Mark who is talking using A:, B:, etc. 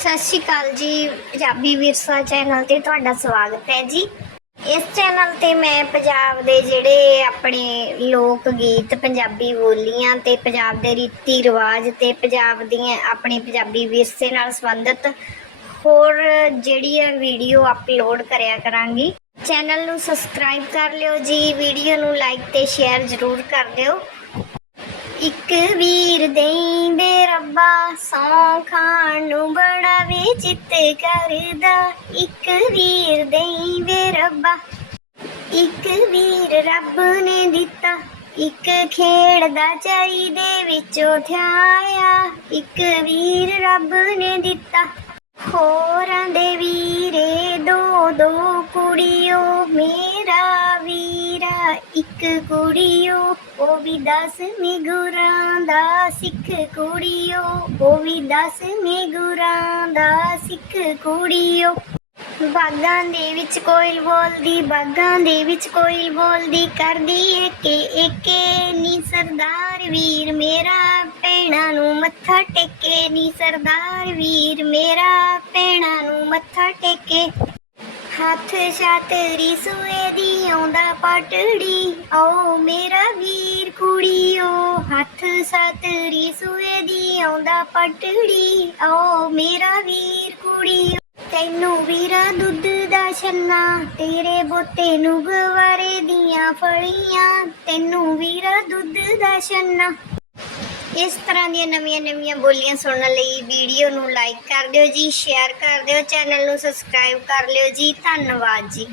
A: ਸਤਿ ਸ਼੍ਰੀ ਅਕਾਲ ਜੀ, ਪੰਜਾਬੀ ਵਿਰਸਾ ਚੈਨਲ ਤੇ ਤੁਹਾਡਾ ਸਵਾਗਤ ਹੈ ਜੀ। ਇਸ ਚੈਨਲ ਤੇ ਮੈਂ ਪੰਜਾਬ ਦੇ ਜਿਹੜੇ ਆਪਣੇ ਲੋਕ ਗੀਤ, ਪੰਜਾਬੀ ਬੋਲੀਆਂ ਤੇ ਪੰਜਾਬ ਦੇ ਰੀਤੀ ਰਿਵਾਜ ਤੇ ਪੰਜਾਬ ਦੀਆਂ ਆਪਣੇ ਪੰਜਾਬੀ ਵਿਰਸੇ ਨਾਲ ਸੰਬੰਧਿਤ ਹੋਰ ਜਿਹੜੀਆਂ ਵੀਡੀਓ ਅਪਲੋਡ ਕਰਿਆ ਕਰਾਂਗੀ। ਚੈਨਲ ਨੂੰ ਸਬਸਕ੍ਰਾਈਬ ਕਰ ਲਿਓ ਜੀ ਵੀਡੀਓ ਨੂੰ ਲਾਈਕ ਤੇ ਸ਼ੇਅਰ ਜ਼ਰੂਰ ਕਰ ਦਿਓ। ਇੱਕ ਵੀਰ ਦੇਂਦੇ ਰੱਬਾ ਸੌ ਖਾਣ ਨੂੰ ਬੜਾ ਵੀ ਚਿੱਤ ਕਰਦਾ। ਇੱਕ ਵੀਰ ਦੇਂਦੇ ਰੱਬਾ, ਇੱਕ ਵੀਰ ਰੱਬ ਨੇ ਦਿੱਤਾ। ਇੱਕ ਖੇਡਦਾ ਚਾਈ ਦੇ ਵਿੱਚੋਂ ਥਿਆਇਆ। ਇੱਕ ਵੀਰ ਰੱਬ ਨੇ ਦਿੱਤਾ। ਹੋਰਾਂ ਦੇ ਵੀਰੇ ਦੋ ਦੋ ਕੁੜੀਓ, ਮੇਰਾ ਇੱਕ ਕੁੜੀਓ, ਉਹ ਵੀ ਦਸਵੀਂ ਗੁਰਾਂ ਦਾ ਸਿੱਖ ਕੁੜੀਓ, ਉਹ ਵੀ ਦਸਵੀਂ ਗੁਰਾਂ ਦਾ ਸਿੱਖ ਕੁੜੀਓ। ਬਾਗਾਂ ਦੇ ਵਿੱਚ ਕੋਇਲ ਬੋਲਦੀ, ਬਾਗਾਂ ਦੇ ਵਿੱਚ ਕੋਇਲ ਬੋਲਦੀ, ਕਰਦੀ ਏਕੇ ਏਕੇ ਨੀ ਸਰਦਾਰ ਵੀਰ ਮੇਰਾ, ਭੈਣਾਂ ਨੂੰ ਮੱਥਾ ਟੇਕੇ ਨੀ ਸਰਦਾਰ ਵੀਰ ਮੇਰਾ, ਭੈਣਾਂ ਨੂੰ ਮੱਥਾ ਟੇਕੇ। ਹੱਥ ਛਾਤਰੀ ਸੂਏ ਦੀ ਆਉਂਦਾ ਪਟੜੀ ਓ ਮੇਰਾ ਵੀਰ ਕੁੜੀਓ। ਹੱਥ ਛਾਤਰੀ ਸੂਏ ਦੀ ਆਉਂਦਾ ਪਟੜੀ ਓ ਮੇਰਾ ਵੀਰ ਕੁੜੀਓ। ਤੈਨੂੰ ਵੀਰਾ ਦੁੱਧ ਦਾ ਛੰਨਾ, ਤੇਰੇ ਬੋਤੇ ਨੂੰ ਗਵਾਰੇ ਦੀਆਂ ਫਲੀਆਂ। ਤੈਨੂੰ ਵੀਰਾ ਦੁੱਧ ਦਾ ਛੰਨਾ। ਇਸ ਤਰ੍ਹਾਂ ਦੀਆਂ ਨਵੀਆਂ ਨਵੀਆਂ ਬੋਲੀਆਂ ਸੁਣਨ ਲਈ ਵੀਡੀਓ ਨੂੰ ਲਾਈਕ ਕਰ ਦਿਓ ਜੀ, ਸ਼ੇਅਰ ਕਰ ਦਿਓ, ਚੈਨਲ ਨੂੰ ਸਬਸਕ੍ਰਾਈਬ ਕਰ ਲਿਓ ਜੀ। ਧੰਨਵਾਦ ਜੀ।